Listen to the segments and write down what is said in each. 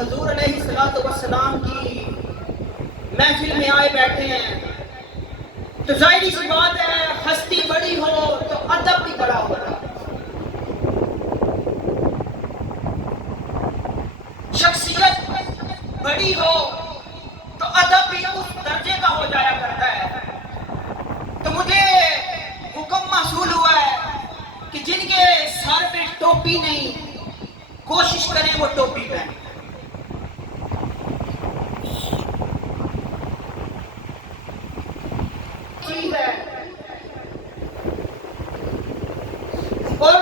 حضور علیہ الصلوۃ والسلام کی محفل میں آئے بیٹھے ہیں تو ظاہری سی بات ہے، ہستی بڑی ہو تو ادب بھی بڑا ہوتا ہے، شخصیت بڑی ہو تو ادب بھی اس درجے کا ہو جایا کرتا ہے۔ تو مجھے حکم موصول ہوا ہے کہ جن کے سر پہ ٹوپی نہیں کوشش کریں وہ ٹوپی پہنیں۔ اور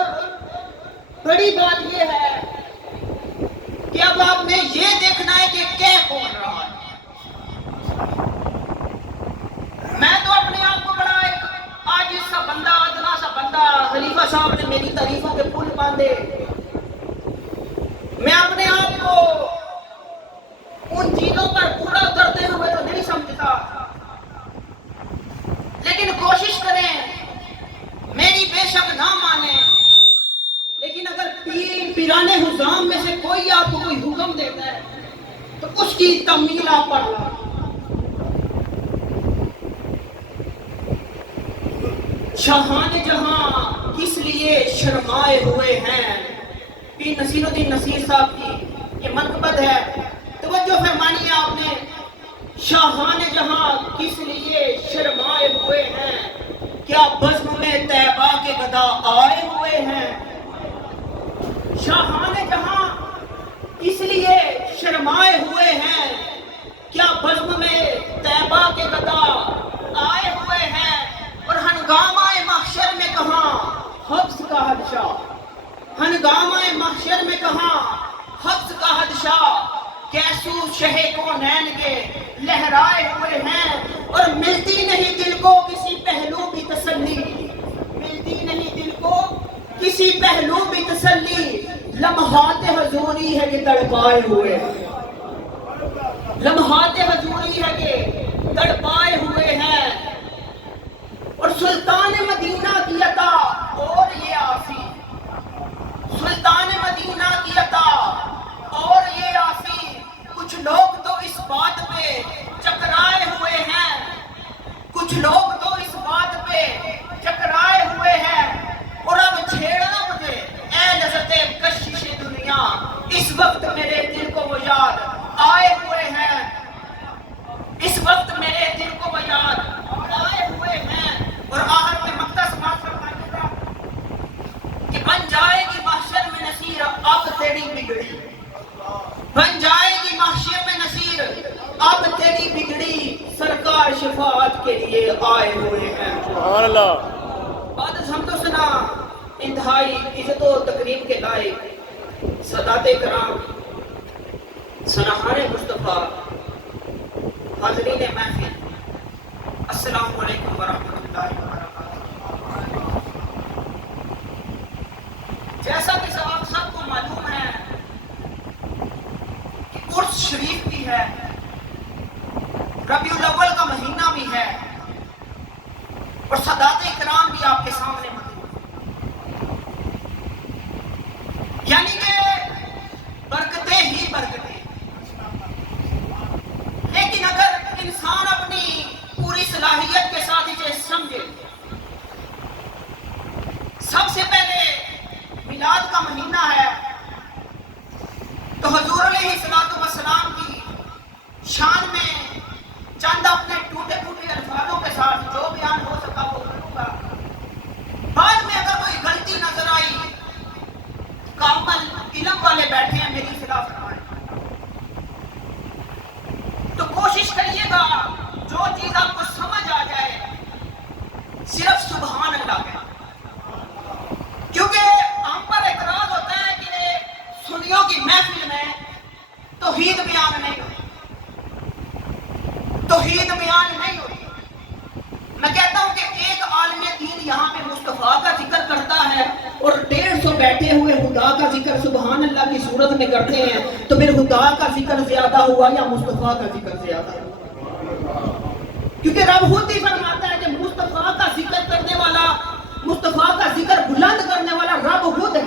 بڑی بات یہ ہے کہ اب آپ نے یہ دیکھنا ہے کہ کیا کون رہا ہے۔ میں تو اپنے آپ کو بڑا ایک عاجز سا بندہ، ادنا سا بندہ، خلیفہ صاحب نے میری تعریفوں کے پل باندھے، میں اپنے آپ کو ان چیزوں پر پورا اترتے ہوئے تو نہیں سمجھتا، لیکن کوشش کریں، میری بے شک نہ مانیں، لیکن اگر پیران حزام میں سے کوئی آپ کو کوئی حکم دیتا ہے تو اس کی تمیل آپ پڑھ لیں۔ شاہان جہاں کس لیے شرمائے ہوئے ہیں، پیر نصیر الدین نصیر صاحب کی یہ منقبت ہے، توجہ فرمانی ہے آپ نے۔ شاہان جہاں کس لیے شرمائے ہوئے ہیں، کیا بزم میں طیبہ کے گدا آئے ہوئے ہیں۔ شاہان جہاں اس لیے شرمائے ہوئے ہیں، کیا بزم میں طیبہ کے گدا آئے ہوئے ہیں، اور ہنگامہ محشر میں کہاں حبس کا حدشہ، ہنگامہ محشر میں کہاں حبس کا حدشہ، کیسو شہ کونین کے لہرائے ہوئے ہیں، اور ملتی نہیں دل کو کسی پہلو بھی تسلی، ملتی نہیں دل کو کسی پہلو بھی تسلی، لمحات حضوری ہے کہ تڑپائے ہوئے ہیں، لمحات حضوری ہے کہ تڑپائے ہوئے ہیں، اور سلطان مدینہ کی عطا اور یہ آسی، سلطان مدینہ کی عطا اور یہ آسی، کچھ لوگ تو اس بات پہ چکرائے ہوئے ہیں، کچھ لوگ تو اس بات پہ چکرائے ہوئے ہیں، اور اب چھیڑنا مجھے اے لذت کشش دنیا، اس وقت میرے دل کو وہ یاد آئے ہوئے ہیں، اس وقت میرے دل کو وہ یاد آئے ہوئے ہیں۔ اور آخر میں مقدس بات فرمائیے گا کہ بن جائے گی محشر میں نصیر اب تیری بگڑی، بن جائے گی محشر میں نصیر اب تیری بگڑی، سرکار شفاعت کے لیے آئے ہوئے ہیں۔ سبحان اللہ۔ بعد از حمد و ثنا انتہائی عزت و تکریم کے لائق سادات کرام، سناہار مصطفیٰ، حاضرین محفل، السلام علیکم ورحمۃ اللہ وبرکاتہ۔ جیسا کہ آپ سب کو معلوم ہے کہ عرس شریف بھی ہے، ربیع الاول کا مہینہ بھی ہے، اور سادات کرام بھی آپ کے سامنے موجود ہیں، یعنی کہ برکتیں ہی برکتیں۔ لیکن اگر انسان اپنی پوری صلاحیت کے ساتھ اسے سمجھے، سب سے پہلے میلاد کا مہینہ ہے، تو حضور علیہ الصلوۃ والسلام کی شان میں چند اپنے ٹوٹے پھوٹے الفاظوں کے ساتھ جو بیان ہو سکا وہ کروں گا۔ بعد میں اگر کوئی غلطی نظر آئی، کامل علم والے بیٹھے ہیں میری اصلاح فرمائیں، تو کوشش کریے گا جو چیز آپ کو سمجھ آ جائے صرف سبحان اللہ کہنا، کیونکہ ہم پر اعتراض ہوتا ہے کہ سنیوں کی محفل میں توحید بیان نہیں ہوتی، توحید بیان نہیں ہوتی۔ میں کہتا ہوں کہ ایک عالم دین یہاں پہ مصطفیٰ کا ذکر کرتا ہے اور 150 بیٹھے ہوئے خدا کا ذکر سبحان اللہ کی صورت میں کرتے ہیں، تو پھر خدا کا ذکر زیادہ ہوا یا مصطفیٰ کا ذکر زیادہ ہوا؟ کیونکہ رب خود ہی فرماتا ہے کہ مصطفیٰ کا ذکر کرنے والا، مصطفیٰ کا ذکر بلند کرنے والا رب خود ہے۔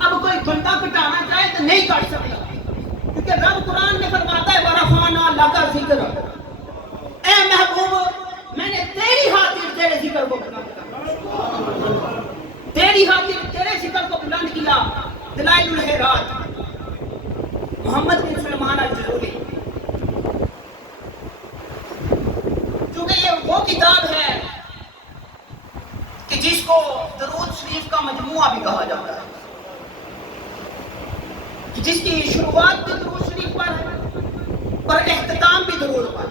اب کوئی بندہ کٹانا چاہے تو نہیں کٹ سکتا، کہ رب قرآن میں فرماتا ہے ورفعنا لک ذکر، اے محبوب میں نے تیری خاطر تیرے ذکر کو بلند کیا، تیری خاطر تیرے ذکر کو بلند کیا۔ دلائل الحیرات محمد بن سلیمان الجزوری، چونکہ یہ وہ کتاب ہے کہ جس کو درود شریف کا مجموعہ بھی کہا جاتا ہے، جس کی شروعات بھی درود شریف پر ہے اور اختتام بھی درود پر۔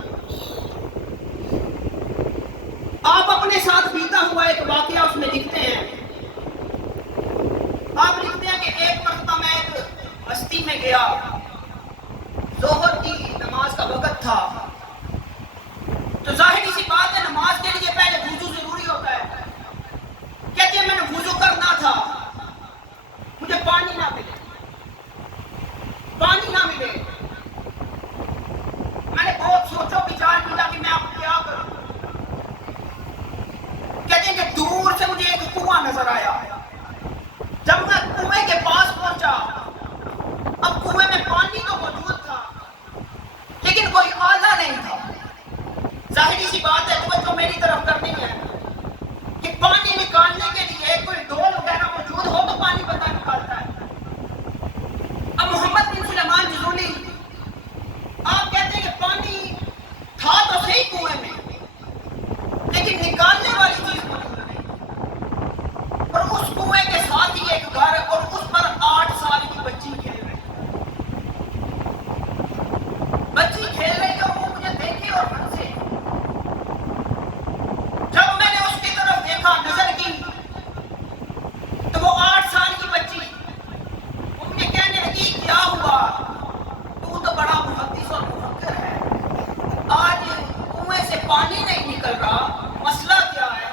آپ اپنے ساتھ بیتا ہوا ایک واقعہ اس میں لکھتے ہیں، آپ لکھتے ہیں کہ ایک مرتبہ میں ایک بستی میں گیا، ظہر کی نماز کا وقت تھا، تو ظاہری سی بات ہے نماز کے لیے پہلے وضو ضروری ہوتا ہے۔ کہتے ہیں میں نے وضو کرنا تھا، مجھے پانی نہ ملے، پانی نہ ملے، میں نے بہت سوچو بچار کیا کہ میں اب کیا کروں۔ کہتے ہیں کہ دور سے مجھے ایک کنواں نظر آیا، جب میں کنویں کے پاس پہنچا، اب کنویں میں پانی تو موجود تھا لیکن کوئی آلہ نہیں تھا۔ ظاہری سی بات ہے توجہ میری طرف کرنی ہے کہ پانی نکالنے کے لیے کوئی ڈول وغیرہ موجود ہو تو پانی بندہ نکالتا ہے۔ اب محمد بن سلیمان جزولی آپ کہتے ہیں کہ پانی تھا تو صحیح کنویں میں لیکن نکالنے والی چیز موجود نہیں، اور اس کنویں کے ساتھ ہی ایک گھر اور اس پر 8 سال کی بچی کھیل رہی، بچی کھیل رہی اور وہ مجھے دیکھے اور ہنسے۔ جب میں نے اس کی طرف دیکھا، نظر کی، تو وہ 8 سال کی بچی وہ مجھے کہنے لگی کیا ہوا، تو بڑا محدث اور مفکر ہے، آج کنویں سے پانی نہیں نکل رہا، مسئلہ کیا ہے؟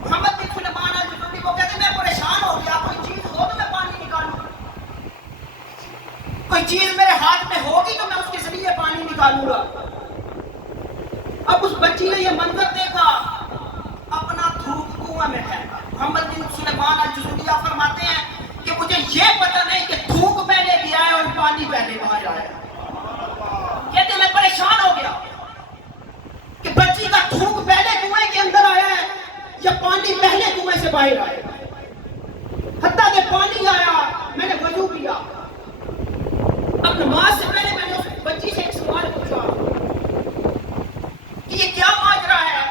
محمد بن سلیمان الجزوری وہ کہتے ہیں میں پریشان ہو گیا، کوئی چیز ہو تو میں پانی نکالوں، کوئی چیز میرے ہاتھ میں ہوگی تو میں اس کے ذریعے پانی نکالوں گا۔ اب اس بچی نے یہ منظر دیکھا، اپنا تھوک کنویں میں پھینکا۔ محمد بن سلیمان الجزوری فرماتے ہیں کہ مجھے یہ پتہ نہیں کہ تھوک پہلے بھی آئے اور پانی پہلے باہر آیا۔ کہتے ہیں میں پریشان ہو گیا کہ بچی کا تھوک پہلے کنویں کے اندر آیا ہے یا پانی پہلے کنویں سے باہر آیا۔ حتیٰ کہ پانی آیا، میں نے وضو کیا، اب نماز سے پہلے میں نے اس بچی سے ایک سوال پوچھا کہ یہ کیا ماجرا ہے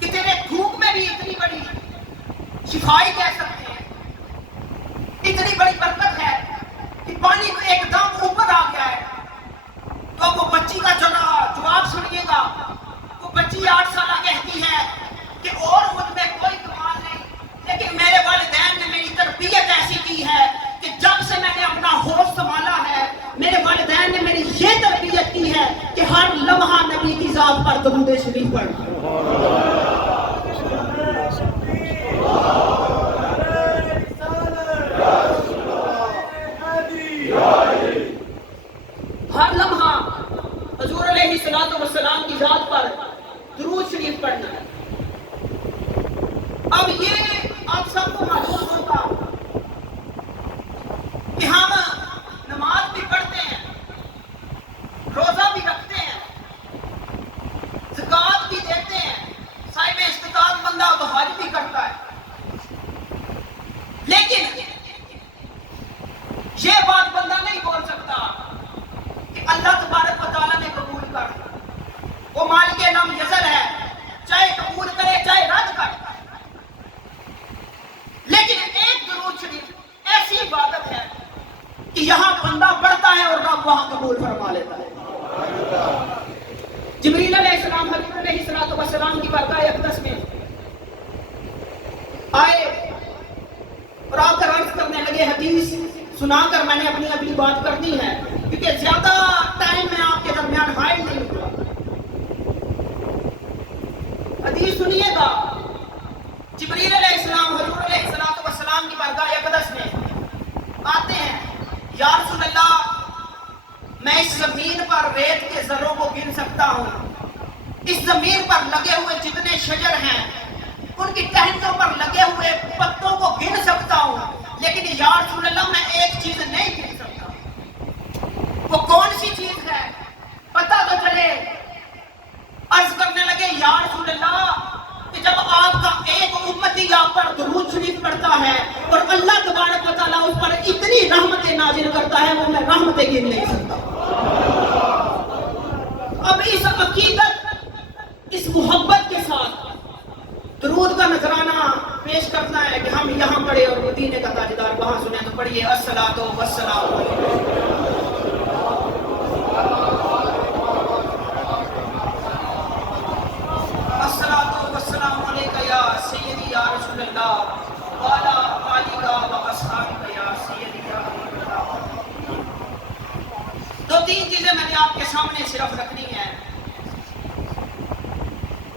کہ تیرے تھوک میں بھی اتنی بڑی شفائی کہہ سکتے ہیں، اتنی بڑی برکت ہے کہ پانی کو ایک دم اوپر آ گیا ہے۔ تو وہ بچی کا جواب سنیے گا، وہ بچی 8 سالہ کہتی ہے کہ اور مجھ میں کوئی کمال نہیں، لیکن میرے والدین نے میری تربیت ایسی کی ہے کہ جب سے میں نے اپنا ہوش سنبھالا ہے، میرے والدین نے میری یہ تربیت کی ہے کہ ہر لمحہ نبی کی ذات پر درود شریف پڑھنا۔ ہر لمحہ حضور علیہ الصلوۃ والسلام کی ذات پر درود شریف پڑھنا ہے۔ اب یہ آپ سب کو معلوم ہوگا کہ ہم نماز بھی پڑھتے ہیں، روزہ بھی رکھتے ہیں، زکوٰۃ بھی دیتے ہیں، صاحب استطاعت بندہ تو حج بھی کرتا ہے، لیکن یہ بات بندہ نہیں بول سکتا کہ اللہ تبارک و تعالیٰ نے قبول کر، وہ مالک لم یزل ہے، چاہے قبول کرے چاہے رد کر۔ لیکن ایک درود شریف ایسی عبادت ہے کہ یہاں بندہ پڑھتا ہے اور رب وہاں قبول فرما لیتا ہے۔ جبریل علیہ السلام حضور علیہ السلام کی بارگاہ اقدس میں آئے اور آ کر عرض کرنے لگے، حدیث سنا کر میں نے اپنی اگلی بات کرنی ہے کیونکہ زیادہ ٹائم میں آپ کے درمیان حائل نہیں ہوا۔ حدیث سنیے گا، جبریل علیہ السلام حضور علیہ السلام کی بارگاہ اقدس میں آتے ہیں، یا رسول اللہ میں اس زمین پر ریت کے ذروں کو گن سکتا ہوں، اس زمین پر لگے ہوئے جتنے شجر ہیں ان کی ٹہنیوں پر لگے ہوئے پتوں کو گن سکتا ہوں، لیکن یا رسول اللہ میں ایک اس پر اتنی رحمتیں نازل کرتا ہے وہ میں رحمتیں گن نہیں سکتا. اب اس عقیدت اس محبت کے ساتھ درود کا نذرانہ پیش کرنا ہے کہ ہم یہاں پڑھے اور مدینے کا تاجدار وہاں سنیں. تو پڑھیے الصلاۃ والسلام الصلاۃ والسلام علیک یا سیدی یا رسول اللہ وعلی آلک و اصحابک یا سیدی یا حبیب اللہ. دو تین چیزیں میں نے آپ کے سامنے صرف رکھنی ہیں.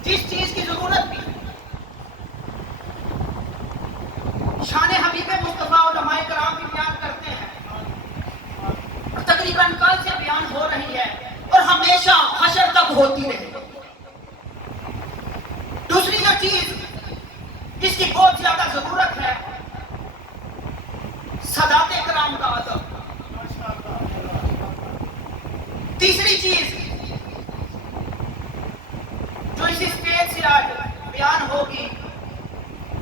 جس چیز کی ضرورت بھی شان حبیب مصطفیٰ علماء کرام بھی بیان کرتے ہیں اور تقریباً کل سے بیان ہو رہی ہے اور ہمیشہ حشر تک ہوتی رہے. دوسری جو چیز جس کی بہت زیادہ ضرورت ہے سادات کرام کا ادب. تیسری چیز جو اس اسٹیج سے آج بیان ہوگی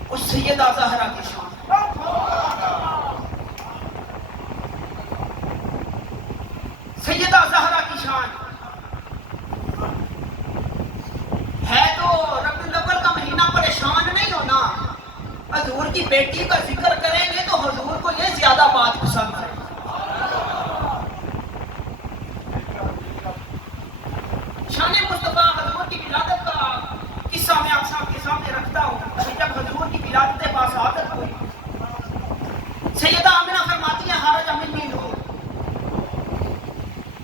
وہ سیدہ زہرا کی شان. سیدہ زہرا کی شان ہے تو ربیع الاول کا مہینہ پریشان نہیں ہونا. حضور کی بیٹی کا ذکر کریں گے تو حضور کو یہ زیادہ بات پسند ہے. شان مصطفیٰ حضور کی ولادت کا قصہ میں آپ سب کے سامنے رکھتا ہوں. جب حضور کی ولادت باسعادت ہوئی سیدہ آمنہ فرماتی ہیں خرج منی نور،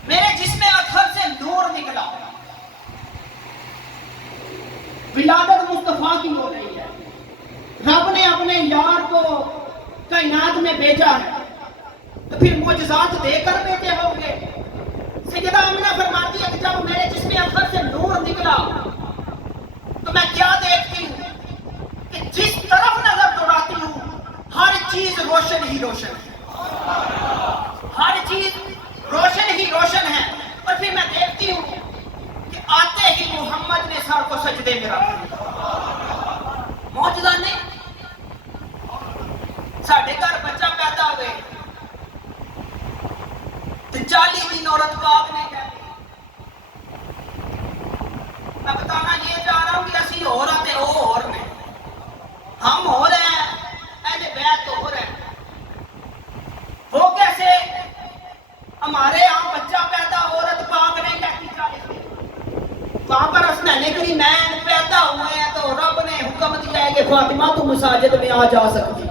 میرے جسم اطہر سے نور نکلا. ولادت مصطفیٰ کی ہو رہی ہے، رب نے اپنے یار کو کائنات میں بھیجا ہے تو پھر معجزات دے کر بھیجے ہوں گے. سیدہ آمنہ فرماتی ہے کہ جب میرے جسم اطہر سے نور نکلا تو میں کیا دیکھتی ہوں کہ جس طرف نظر دوڑاتی ہوں ہر چیز روشن ہی روشن ہے. ہر چیز روشن ہی روشن ہے. اور پھر میں دیکھتی ہوں کہ آتے ہی محمد نے سر کو سجدے میں رکھ دیا. معجزہ نہیں. ساڈے گھر بچہ پیدا ہوئے تو 40 دن عورت پاک نہیں کہتی. میں بتانا یہ چاہ رہا ہوں کہ اسی ہو رہا تھے وہ اور نے ہم ہو رہے ہیں اہل بیت تو ہو رہے ہیں. وہ کیسے ہمارے یہاں بچہ پیدا عورت پاک نہیں کہتی. 40 دن وہاں پر حسنین کریمین پیدا ہوئے ہیں تو رب نے حکم دیا ہے کہ فاطمہ تو مساجد میں آ جا سکتی.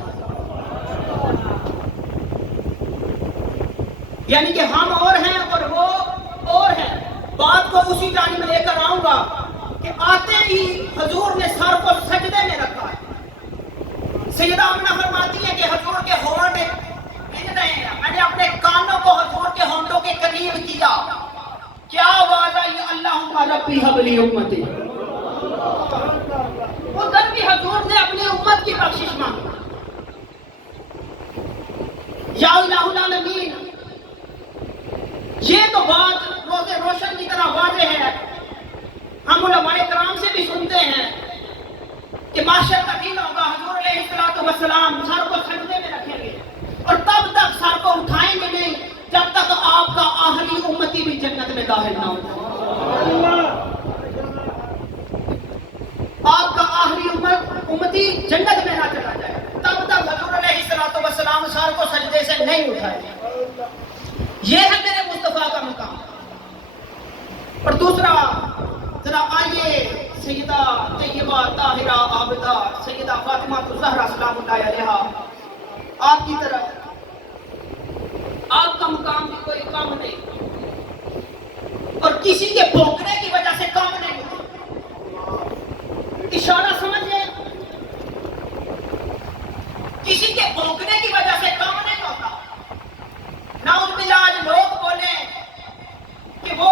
یعنی کہ ہم اور ہیں اور وہ اور ہیں. بات کو اسی جانب میں لے کر آؤں گا کہ آتے ہی حضور نے سر کو سجدے میں رکھا ہے. سیدہ آمنہ فرماتی ہے کہ حضور کے ہونٹ ہل رہے ہیں. میں نے اپنے کانوں کو حضور کے ہونٹوں کے قریب کیا. کیا آواز آئی؟ اللہم ربی حب لی امتی. وہ در بھی حضور نے اپنی امت کی بخشش مانگی. یا الہ العالمین. یہ تو بات روز روشن کی طرح واضح ہے. ہم علماء کرام سے بھی سنتے ہیں کہ معاشر کا دن ہوگا حضور علیہ الصلوۃ والسلام سر کو سجدے میں رکھیں گے اور تب تک سر کو اٹھائیں گے نہیں جب تک آپ کا آخری امتی بھی جنت میں داخل نہ ہو. آپ کا آخری امتی جنت میں نہ چلا جائے تب تک حضور علیہ الصلوۃ والسلام سر کو سجدے سے نہیں اٹھائیں گے. یہ ہے میرے مصطفیٰ کا مقام. اور دوسرا ذرا آئیے سیدہ طیبہ طاہرہ عابدہ سیدہ فاطمہ الزہرا سلام اللہ علیہا آپ کی طرف. آپ کا مقام بھی کوئی کم نہیں اور کسی کے بھونکنے کی وجہ سے کم نہیں. اشارہ سمجھیں, کسی کے بھونکنے کی وجہ سے کم نہیں ہوتا. نعوذ باللہ آج لوگ بولے کہ وہ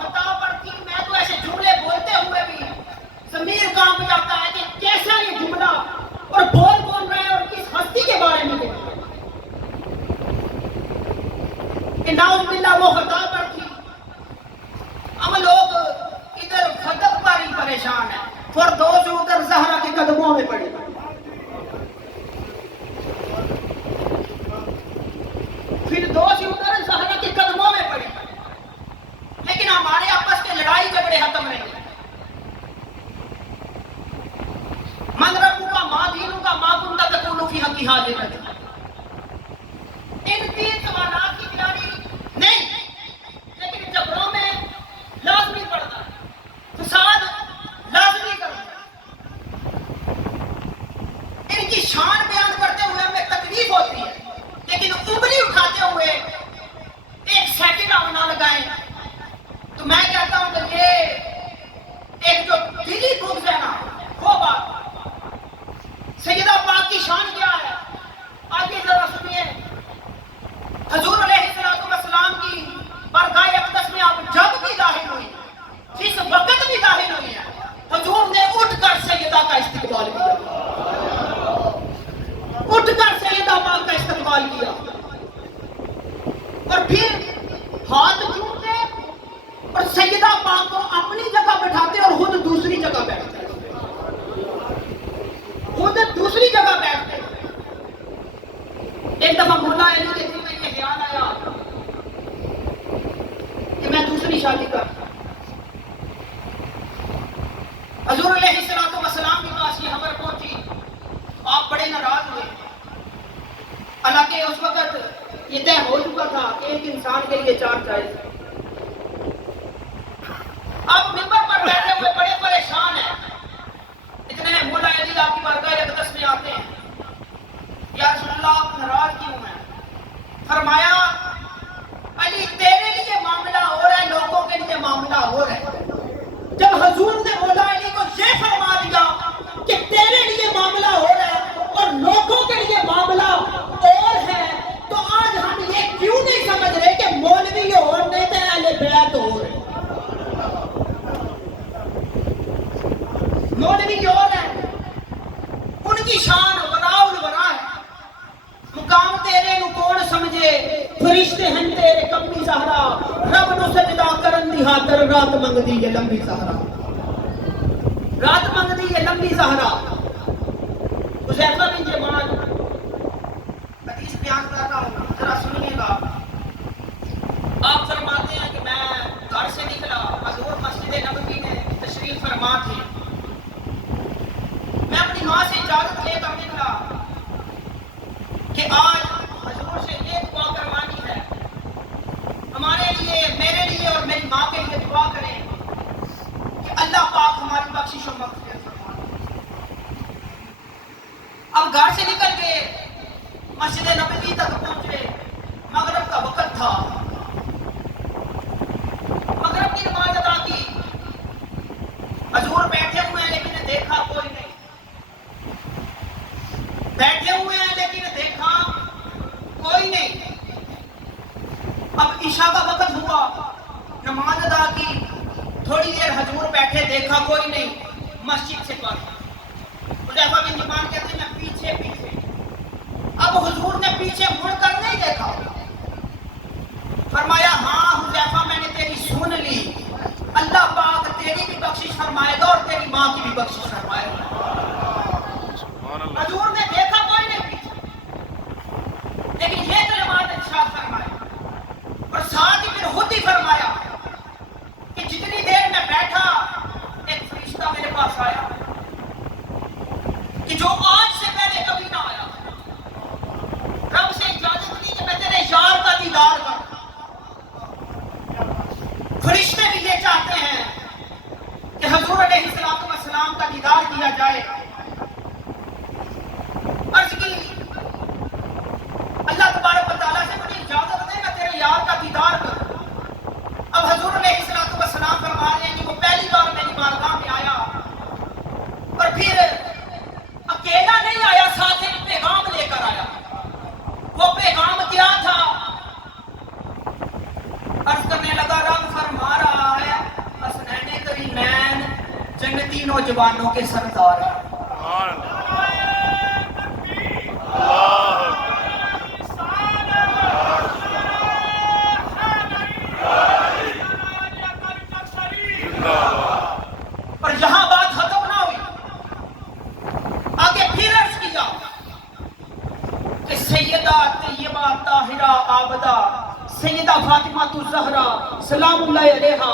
خطا پر تھی, میں تو ایسے جملے بولتے ہوئے بھی ضمیر کانپ جاتا ہے کہ کیسا یہ جملہ اور بول رہے ہیں اور کس ہستی کے بارے میں دیکھتے کہ نعوذ باللہ وہ خطا پر تھی. ہم لوگ ادھر فتح پر ہی پریشان ہیں, فردوس ادھر زہرا کے قدموں میں پڑے. غیرت ان 3 سوالات کی تیاری نہیں، لیکن جبروں میں لازمی پڑتا ہے، فساد لازمی کرتا ہے۔ ان کی شان بیان کرتے ہوئے ہمیں تکلیف ہوتی ہے، لیکن انگلی اٹھاتے ہوئے 1 سیکنڈ آپ نہ لگائیں تو میں کہتا ہوں کہ یہ ایک جو دلی بغض ہے نا وہ بات۔ سیدہ پاک کی شان کیا ہے آگے ذرا سنیے۔ حضور علیہ السلام کی بارگاہ اقدس میں آپ جب بھی داخل ہوئی، جس وقت بھی داخل ہوئی ہے، حضور نے اٹھ کر سیدہ کا استقبال کیا، اٹھ کر سیدہ پاک کا استقبال کیا، اور پھر ہاتھ جوڑتے اور سیدہ پاک کو اپنی جگہ بٹھاتے اور خود دوسری جگہ بیٹھتے، خود دوسری جگہ بیٹھتے۔ ایک دفعہ مولا علی کے دل میں یہ خیال آیا کہ میں دوسری شادی کرتا۔ حضور علیہ السلام کے پاس یہ خبر پہنچی، آپ بڑے ناراض ہوئے، حالانکہ اس وقت یہ طے ہو چکا تھا کہ ایک انسان کے لیے 4 جائز ہے۔ آپ منبر پر بیٹھے ہوئے بڑے پریشان ہیں، اتنے میں مولا علی آپ کی بارگاہ اقدس میں آتے ہیں۔ یا رسول اللہ آپ ناراض کیوں ہیں؟ فرمایا علی تیرے لیے معاملہ ہو رہا ہے، لوگوں کے لیے معاملہ ہو رہا ہے۔ جب حضور نے مولا علی کو یہ فرما دیا کہ تیرے لیے معاملہ ہو رہا ہے اور لوگوں کے لیے معاملہ اور ہے، تو آج ہم یہ کیوں نہیں سمجھ رہے کہ مولوی اور نہیں تو اہل بیت ہو رہے؟ مولوی اور ہے، ان کی شان وراء الورا ہے، مقام تیرے نو کون سمجھے، فرشتے ہیں تیرے کمی سہرا، رب نو سجدہ کرن دی خاطر رات منگدی یہ لمبی سہرا، رات منگدی یہ لمبی سہرا۔ حذیفہ بن یمان حدیث بیان کر رہا ہوں، ذرا سنیے گا۔ آپ فرماتے ہیں کہ میں گھر سے نکلا، حضور مسجد نبوی میں تشریف فرما تھے، میں اپنی ماں سے اجازت لے کر نکلا کہ آج حضور سے یہ دعا کروانی ہے، ہمارے لیے، میرے لیے اور میری ماں کے لیے دعا کریں کہ اللہ پاک ہماری بخشش و مغفرت فرمائے۔ اب گھر سے نکل کے مسجد نبوی تک پہنچے، مغرب کا وقت تھا، مغرب کی نماز ادا کی، حضور بیٹھے ہوئے ہیں لیکن دیکھا کوئی نہیں، بیٹھے ہوئے ہیں لیکن دیکھا کوئی نہیں۔ اب عشاء کا وقت ہوا، نماز ادا کی، تھوڑی دیر حضور بیٹھے، دیکھا کوئی نہیں، مسجد سے پاس حذیفہ بن یمان کہتے ہیں میں پیچھے اب حضور نے پیچھے مڑ کر نہیں دیکھا، فرمایا ہاں حذیفہ میں نے تیری سن لی، اللہ پاک تیری بھی بخشش فرمائے گا اور تیری ماں کی بھی بخشش فرمائے گا۔ حضور نے دیکھا کوئی نہیں پیچھے، لیکن یہ کلمات ارشاد فرمائے اور ساتھ ہی پھر خود ہی فرمایا کہ جتنی دیر میں بیٹھا ایک فرشتہ میرے پاس آیا کہ جو آج سے پہلے کبھی نہ آیا، رب سے اجازت لی کہ میں تیرے یار کا دیدار کروں۔ فرشتے بھی یہ چاہتے ہیں کہ حضور علیہ السلام کا دیدار کیا جائے۔ عرض کی اللہ تبارک و تعالیٰ سے مجھے اجازت دے میں تیرے یار کا دیدار کروں۔ اب حضور علیہ السلام فرما رہے ہیں کہ وہ پہلی بار میری بارگاہ میں آیا اور پھر اکیلا نہیں آیا، ساتھ ایک پیغام لے کر آیا۔ وہ پیغام کیا تھا؟ عرض کرنے لگا رب فرما رہا ہے حسنین کریمین جنتی نوجوانوں کے سردار ہیں۔ اور یہاں بات ختم نہ ہوئی، آگے پھر عرض کیا کہ سیدہ طیبہ طاہرہ عابدہ سیدہ فاطمہ الزہرا سلام اللہ علیہا،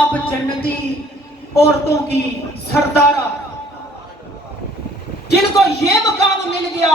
آپ جنتی عورتوں کی سردارہ، جن کو یہ مقام مل گیا